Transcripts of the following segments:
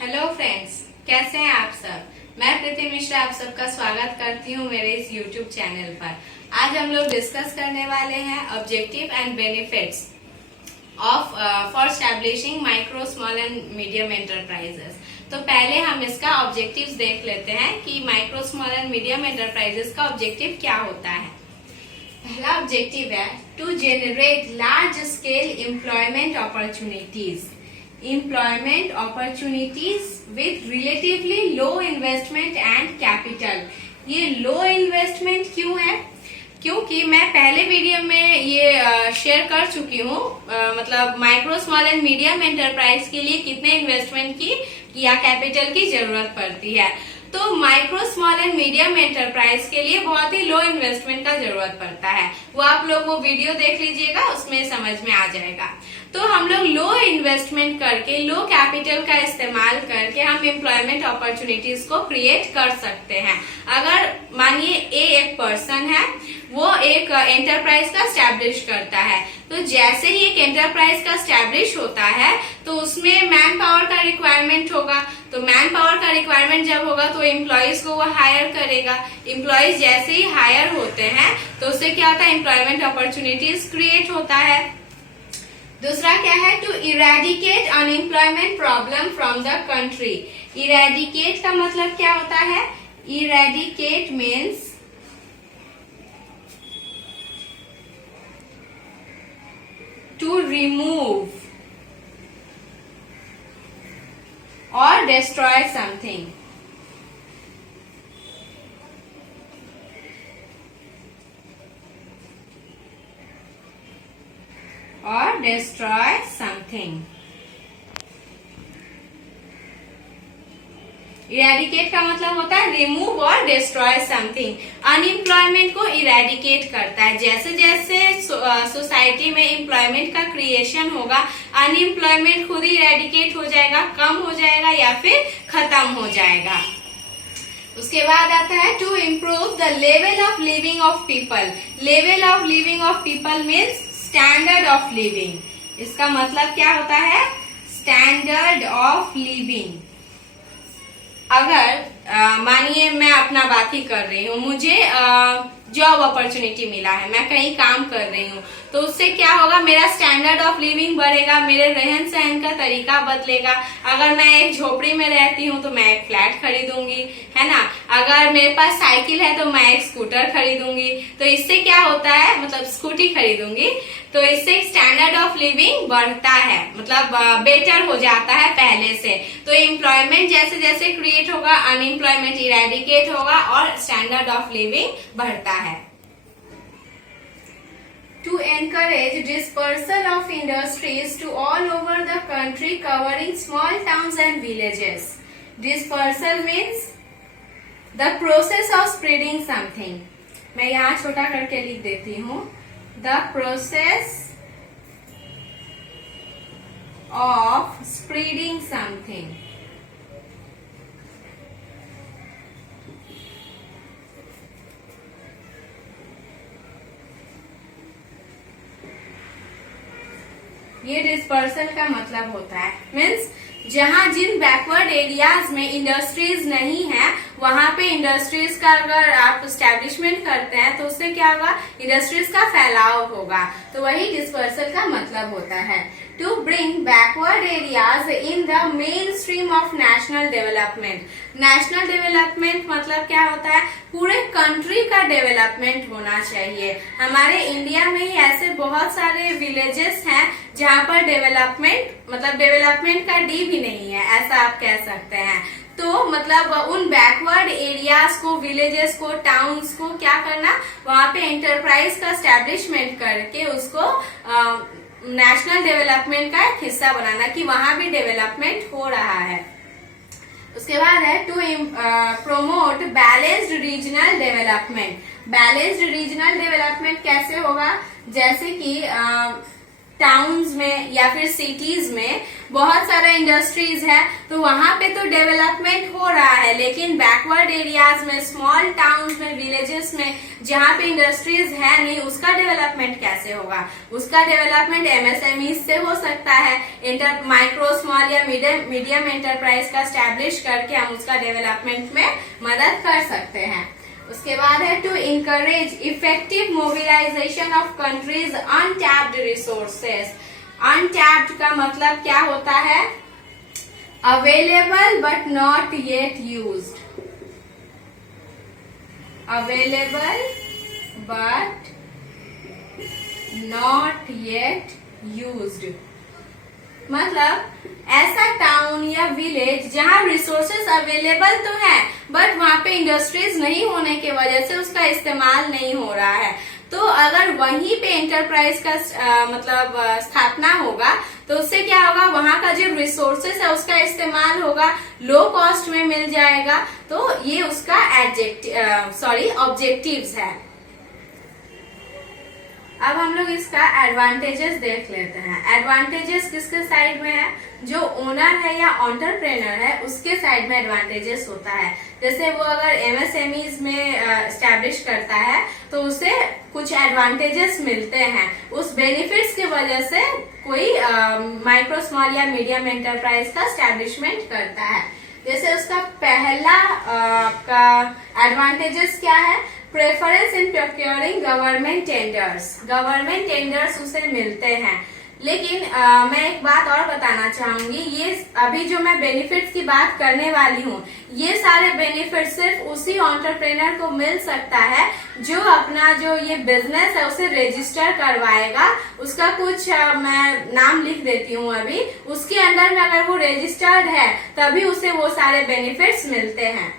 Hello friends, कैसे हैं आप सब। मैं प्रीति मिश्रा आप सबका स्वागत करती हूं मेरे इस यूट्यूब चैनल पर। आज हम लोग डिस्कस करने वाले हैं objective and benefits of for establishing micro small and medium enterprises. तो पहले हम इसका ऑब्जेक्टिव्स देख लेते हैं कि micro small and medium enterprises का ऑब्जेक्टिव क्या होता है। पहला ऑब्जेक्टिव है to generate large scale employment opportunities with relatively low investment and capital। ये लो इन्वेस्टमेंट क्यों है? क्योंकि मैं पहले वीडियो में ये शेयर कर चुकी हूँ, मतलब micro small and medium enterprise के लिए कितने इन्वेस्टमेंट की या कैपिटल की जरूरत पड़ती है। तो micro small and medium enterprise के लिए बहुत ही लो इन्वेस्टमेंट का जरूरत पड़ता है। वो आप लोग वो वीडियो देख लीजिएगा, उसमें समझ में आ जाएगा। तो हम लोग लो इन्वेस्टमेंट करके, लो कैपिटल का इस्तेमाल करके हम एम्प्लॉयमेंट अपॉर्चुनिटीज को क्रिएट कर सकते हैं। अगर मानिए एक पर्सन है, वो एक एंटरप्राइज का स्टैब्लिश करता है, तो जैसे ही एक एंटरप्राइज का स्टैब्लिश होता है तो उसमें मैन पावर का रिक्वायरमेंट होगा। तो मैन पावर का रिक्वायरमेंट जब होगा तो एम्प्लॉयज को वो हायर करेगा। एम्प्लॉयज जैसे ही हायर होते हैं तो उससे क्या होता है, एम्प्लॉयमेंट अपॉर्चुनिटीज क्रिएट होता है। दूसरा क्या है, to eradicate unemployment problem from the country. Eradicate का मतलब क्या होता है? Eradicate means to remove or destroy something। or destroy something। Eradicate का मतलब होता है रिमूव और डिस्ट्रॉय समथिंग। अनएम्प्लॉयमेंट को इरेडिकेट करता है। जैसे जैसे सोसाइटी में एम्प्लॉयमेंट का क्रिएशन होगा, अनएम्प्लॉयमेंट खुद ही इरेडिकेट हो जाएगा, कम हो जाएगा या फिर खत्म हो जाएगा। उसके बाद आता है to improve the level of living of people. Level of living of people means standard of living. इसका मतलब क्या होता है? Standard of living. अगर मानिए मैं अपना बात ही कर रही हूँ, मुझे जॉब अपॉर्चुनिटी मिला है, मैं कहीं काम कर रही हूँ, तो उससे क्या होगा, मेरा स्टैंडर्ड ऑफ लिविंग बढ़ेगा, मेरे रहन सहन का तरीका बदलेगा। अगर मैं एक झोपड़ी में रहती हूँ तो मैं एक फ्लैट खरीदूंगी, है ना। अगर मेरे पास साइकिल है तो मैं एक स्कूटर खरीदूंगी। तो इससे क्या होता है, मतलब स्कूटी खरीदूंगी, तो इससे स्टैंडर्ड ऑफ लिविंग बढ़ता है, मतलब बेटर हो जाता है पहले से। तो एम्प्लॉयमेंट जैसे जैसे क्रिएट होगा, अनएम्प्लॉयमेंट इरेडिकेट होगा और स्टैंडर्ड ऑफ लिविंग बढ़ता है। To encourage dispersal of industries to all over the country covering small towns and villages। Dispersal means the process of spreading something। मैं यहाँ छोटा करके लिख देती हूँ, the process of spreading something। ये डिस्पर्सल का मतलब होता है, मीन्स जहाँ जिन बैकवर्ड एरियाज में इंडस्ट्रीज नहीं है, वहां पे इंडस्ट्रीज का अगर आप स्टैब्लिशमेंट करते हैं तो उससे क्या होगा, इंडस्ट्रीज का फैलाव होगा। तो वही डिस्पर्सल का मतलब होता है। To bring backward areas in the main stream of national development. National development मतलब क्या होता है, पूरे कंट्री का डेवलपमेंट होना चाहिए। हमारे इंडिया में ही ऐसे बहुत सारे विलेजेस हैं जहाँ पर डेवलपमेंट, मतलब डेवलपमेंट का डी भी नहीं है, ऐसा आप कह सकते हैं। तो मतलब उन बैकवर्ड एरियाज को, विलेजेस को, टाउन्स को क्या करना, वहाँ पे एंटरप्राइज का स्टैब्लिशमेंट करके उसको नेशनल डेवलपमेंट का एक हिस्सा बनाना, कि वहां भी डेवलपमेंट हो रहा है। उसके बाद है to promote balanced regional development. Balanced regional development कैसे होगा, जैसे कि टाउन्स में या फिर सिटीज में बहुत सारा इंडस्ट्रीज है, तो वहां पे तो डेवलपमेंट हो रहा है, लेकिन बैकवर्ड एरियाज में, स्मॉल टाउन्स में, विलेजेस में जहाँ पे इंडस्ट्रीज है नहीं, उसका डेवलपमेंट कैसे होगा? उसका डेवलपमेंट एमएसएमई से हो सकता है। माइक्रो, स्मॉल या मीडियम एंटरप्राइज का स्टैब्लिश करके हम उसका डेवलपमेंट में मदद कर सकते हैं। उसके बाद है to encourage effective mobilisation of countries untapped resources. Untapped का मतलब क्या होता है? Available but not yet used. Available but not yet used मतलब ऐसा टाउन या विलेज जहाँ रिसोर्सेस अवेलेबल तो है, बट वहाँ पे इंडस्ट्रीज नहीं होने की वजह से उसका इस्तेमाल नहीं हो रहा है। तो अगर वहीं पे एंटरप्राइज का स्थापना होगा, तो उससे क्या होगा? वहाँ का जो रिसोर्सेस है उसका इस्तेमाल होगा, लो कॉस्ट में मिल जाएगा। तो ये उसका ऑब्जेक्टिव्स है। अब हम लोग इसका एडवांटेजेस देख लेते हैं। एडवांटेजेस किसके साइड में है? जो ओनर है या एंटरप्रेन्योर है उसके साइड में एडवांटेजेस होता है। जैसे वो अगर एमएसएमईज में एस्टैब्लिश करता है तो उसे कुछ एडवांटेजेस मिलते हैं। उस बेनिफिट्स की वजह से कोई माइक्रो, स्मॉल या मीडियम एंटरप्राइज का एस्टैब्लिशमेंट करता है। जैसे उसका पहला आपका एडवांटेजेस क्या है? Preference in procuring government tenders. Government tenders उसे मिलते हैं। लेकिन मैं एक बात और बताना चाहूंगी, ये अभी जो मैं बेनिफिट्स की बात करने वाली हूँ, ये सारे बेनिफिट्स सिर्फ उसी एंटरप्रेन्योर को मिल सकता है जो अपना जो ये बिजनेस है उसे रजिस्टर करवाएगा। उसका कुछ मैं नाम लिख देती हूँ अभी, उसके अंडर में अगर वो रजिस्टर्ड है तभी उसे वो सारे बेनिफिट्स मिलते हैं।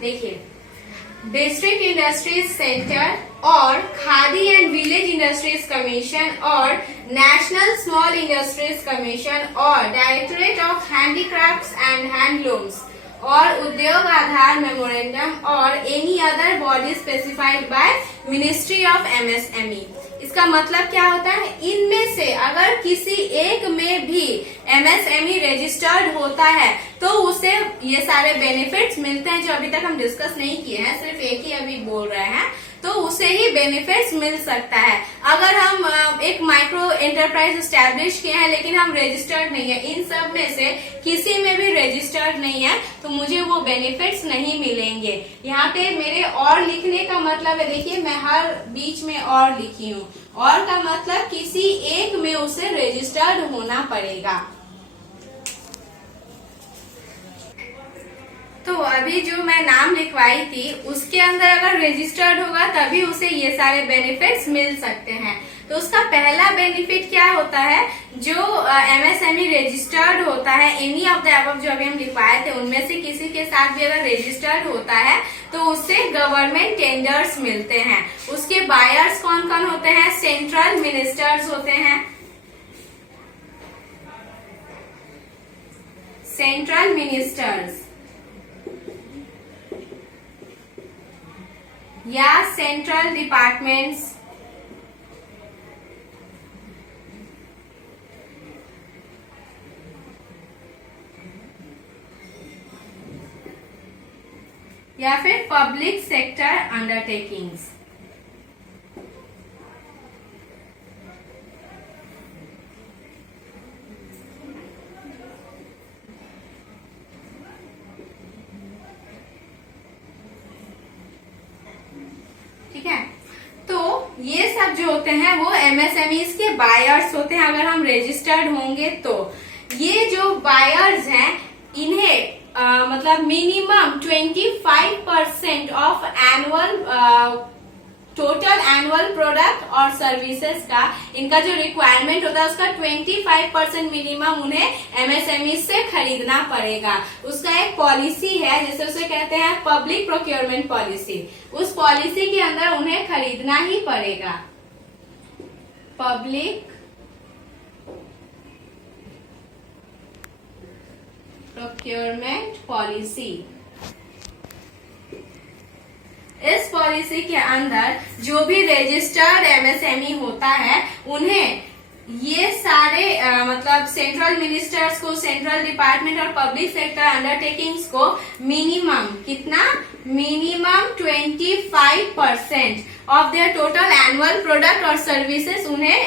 देखिए, डिस्ट्रिक्ट इंडस्ट्रीज सेंटर और khadi and village industries commission और नेशनल स्मॉल इंडस्ट्रीज कमीशन और directorate of handicrafts and handlooms और उद्योग आधार मेमोरेंडम और any other body specified by ministry of MSME. इसका मतलब क्या होता है, इनमें से अगर किसी एक में भी एमएसएमई रजिस्टर्ड होता है तो उसे ये सारे बेनिफिट्स मिलते हैं जो अभी तक हम डिस्कस नहीं किए हैं, सिर्फ एक ही अभी बोल रहे हैं, तो उसे ही बेनिफिट्स मिल सकता है। अगर हम एक माइक्रो एंटरप्राइज स्टैब्लिश किए हैं लेकिन हम रजिस्टर्ड नहीं है, इन सब में से किसी में भी रजिस्टर्ड नहीं है, तो मुझे वो बेनिफिट्स नहीं मिलेंगे। यहाँ पे मेरे और लिखने का मतलब है, देखिए मैं हर बीच में और लिखी हूँ, और का मतलब किसी एक में उसे रजिस्टर्ड होना पड़ेगा। तो अभी जो मैं नाम लिखवाई थी उसके अंदर अगर रजिस्टर्ड होगा तभी उसे ये सारे बेनिफिट्स मिल सकते हैं। तो उसका पहला बेनिफिट क्या होता है, जो एमएसएमई रजिस्टर्ड होता है, एनी ऑफ द अबव जो अभी हम लिखवाए थे उनमें से किसी के साथ भी अगर रजिस्टर्ड होता है तो उससे गवर्नमेंट टेंडर्स मिलते हैं। उसके बायर्स कौन कौन होते हैं, सेंट्रल मिनिस्टर्स होते हैं, सेंट्रल मिनिस्टर्स या सेंट्रल डिपार्टमेंट्स, या फिर पब्लिक सेक्टर अंडरटेकिंग्स। ठीक है, तो ये सब जो होते हैं वो एमएसएमईज के बायर्स होते हैं अगर हम रजिस्टर्ड होंगे तो। ये जो बायर्स हैं इन्हें मतलब minimum 25% of annual total annual product और सर्विसेज का इनका जो रिक्वायरमेंट होता है उसका 25% मिनिमम उन्हें एमएसएमई से खरीदना पड़ेगा। उसका एक पॉलिसी है जिसे उसे कहते हैं पब्लिक प्रोक्योरमेंट पॉलिसी, उस पॉलिसी के अंदर उन्हें खरीदना ही पड़ेगा। पब्लिक प्रोक्योरमेंट पॉलिसी, इस पॉलिसी के अंदर जो भी रजिस्टर्ड एमएसएमई होता है उन्हें ये सारे मतलब सेंट्रल मिनिस्टर्स को, सेंट्रल डिपार्टमेंट और पब्लिक सेक्टर अंडरटेकिंग्स को मिनिमम कितना, minimum 25% of their total annual product और सर्विसेज उन्हें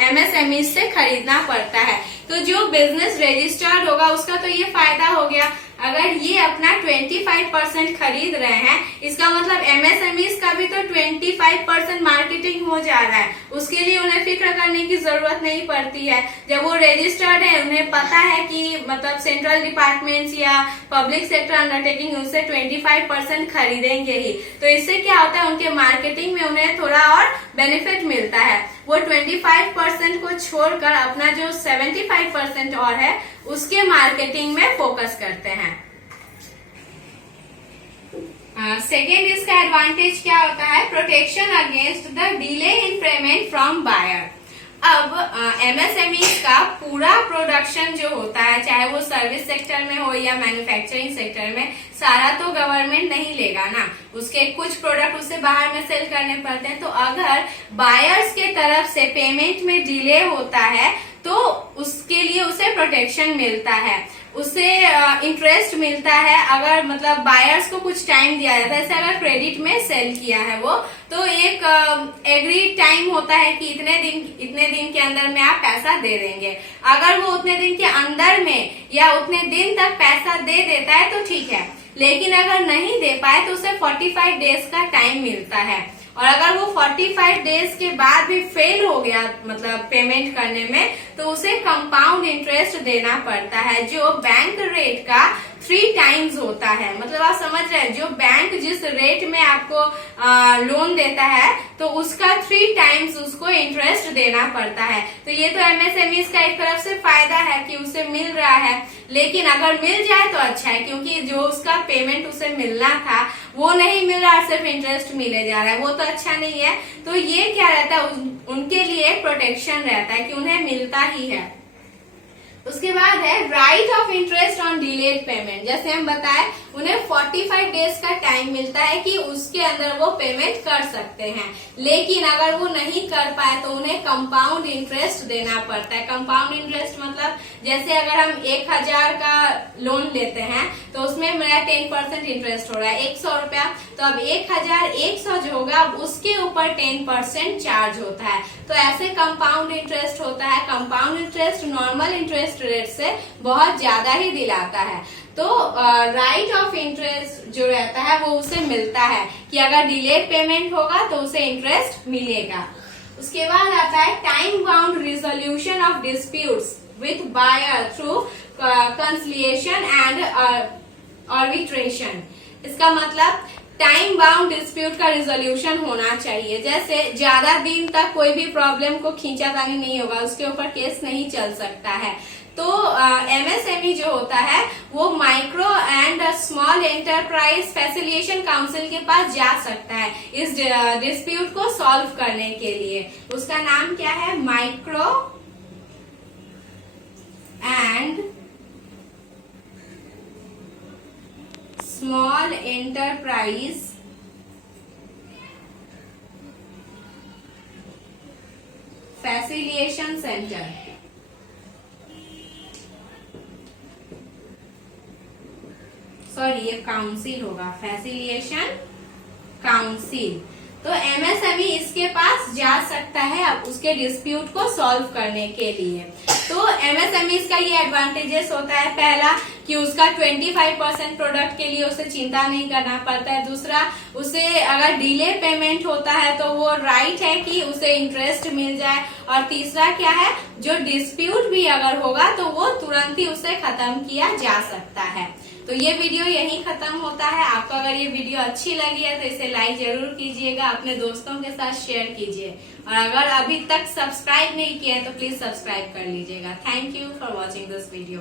एमएसएमई से खरीदना पड़ता है। तो जो बिजनेस रजिस्टर्ड होगा उसका तो ये फायदा हो गया, अगर ये अपना 25% खरीद रहे हैं इसका मतलब एमएसएमईज का भी तो 25% मार्केटिंग हो जा रहा है, उसके लिए उन्हें फिक्र करने की जरूरत नहीं पड़ती है। जब वो रजिस्टर्ड है उन्हें पता है कि मतलब सेंट्रल डिपार्टमेंट्स या पब्लिक सेक्टर अंडरटेकिंग उनसे 25% खरीदेंगे ही, तो इससे क्या होता है उनके मार्केटिंग में उन्हें थोड़ा और बेनिफिट मिलता है। वो 25% को छोड़कर अपना जो 75% और है उसके मार्केटिंग में फोकस करते हैं। सेकेंड इसका एडवांटेज क्या होता है, protection against the delay in payment from buyer. अब एमएसएमई का पूरा प्रोडक्शन जो होता है, चाहे वो सर्विस सेक्टर में हो या मैन्युफैक्चरिंग सेक्टर में, सारा तो गवर्नमेंट नहीं लेगा ना, उसके कुछ प्रोडक्ट उसे बाहर में सेल करने पड़ते हैं। तो अगर बायर्स के तरफ से पेमेंट में डिले होता है तो उसके लिए उसे प्रोटेक्शन मिलता है, उसे इंटरेस्ट मिलता है। अगर मतलब बायर्स को कुछ टाइम दिया जाता है, जैसे अगर क्रेडिट में सेल किया है वो, तो एक एग्री टाइम होता है कि इतने दिन के अंदर में आप पैसा दे देंगे। अगर वो उतने दिन के अंदर में या उतने दिन तक पैसा दे देता है तो ठीक है, लेकिन अगर नहीं दे पाए तो उसे 45 डेज का टाइम मिलता है। और अगर वो 45 डेज के बाद भी फेल हो गया मतलब पेमेंट करने में, तो उसे कंपाउंड इंटरेस्ट देना पड़ता है जो बैंक रेट का 3 टाइम्स होता है। मतलब आप समझ रहे हैं, जो बैंक जिस रेट में आपको लोन देता है तो उसका 3 टाइम्स उसको इंटरेस्ट देना पड़ता है। तो ये तो एमएसएमई का एक तरफ से फायदा है कि उसे मिल रहा है, लेकिन अगर मिल जाए तो अच्छा है, क्योंकि जो उसका पेमेंट उसे मिलना था वो नहीं मिल रहा, सिर्फ इंटरेस्ट मिले जा रहा है, वो तो अच्छा नहीं है। तो ये क्या रहता है, उनके लिए प्रोटेक्शन रहता है कि उन्हें मिलता ही है। उसके बाद है right of interest on delayed payment. जैसे हम बताए, उन्हें 45 डेज का टाइम मिलता है कि उसके अंदर वो पेमेंट कर सकते हैं, लेकिन अगर वो नहीं कर पाए तो उन्हें कंपाउंड इंटरेस्ट देना पड़ता है। कंपाउंड इंटरेस्ट मतलब जैसे अगर हम 1000 का लोन लेते हैं तो उसमें मेरा 10% इंटरेस्ट हो रहा है 100 रुपया, तो अब 1100 जो होगा अब उसके ऊपर 10% चार्ज होता है। तो ऐसे कंपाउंड इंटरेस्ट होता है। Compound interest normal interest rate से बहुत ज्यादा ही दिलाता है। तो राइट ऑफ इंटरेस्ट जो रहता है वो उसे मिलता है कि अगर डिलेड पेमेंट होगा तो उसे इंटरेस्ट मिलेगा। उसके बाद आता है time bound resolution of disputes with buyer through conciliation and arbitration. इसका मतलब टाइम बाउंड डिस्प्यूट का रिजोल्यूशन होना चाहिए। जैसे ज्यादा दिन तक कोई भी प्रॉब्लम को खींचातानी नहीं होगा, उसके ऊपर केस नहीं चल सकता है। तो एमएसएमई जो होता है वो micro and small enterprise facilitation council के पास जा सकता है इस डिस्प्यूट को सॉल्व करने के लिए। उसका नाम क्या है, micro and small enterprise facilitation centre. Sorry, ये काउंसिल होगा, फैसिलिटेशन काउंसिल। तो एमएसएमई इसके पास जा सकता है अब उसके डिस्प्यूट को सॉल्व करने के लिए। तो एमएसएमई का ये एडवांटेजेस होता है, पहला कि उसका 25% प्रोडक्ट के लिए उसे चिंता नहीं करना पड़ता है। दूसरा, उसे अगर डिले पेमेंट होता है तो वो राइट है कि उसे इंटरेस्ट मिल जाए। और तीसरा क्या है, जो डिस्प्यूट भी अगर होगा तो वो तुरंत ही उसे खत्म किया जा सकता है। तो ये वीडियो यहीं खत्म होता है। आपको अगर ये वीडियो अच्छी लगी है तो इसे लाइक जरूर कीजिएगा, अपने दोस्तों के साथ शेयर कीजिए, और अगर अभी तक सब्सक्राइब नहीं किया है तो प्लीज सब्सक्राइब कर लीजिएगा। Thank you for watching this video.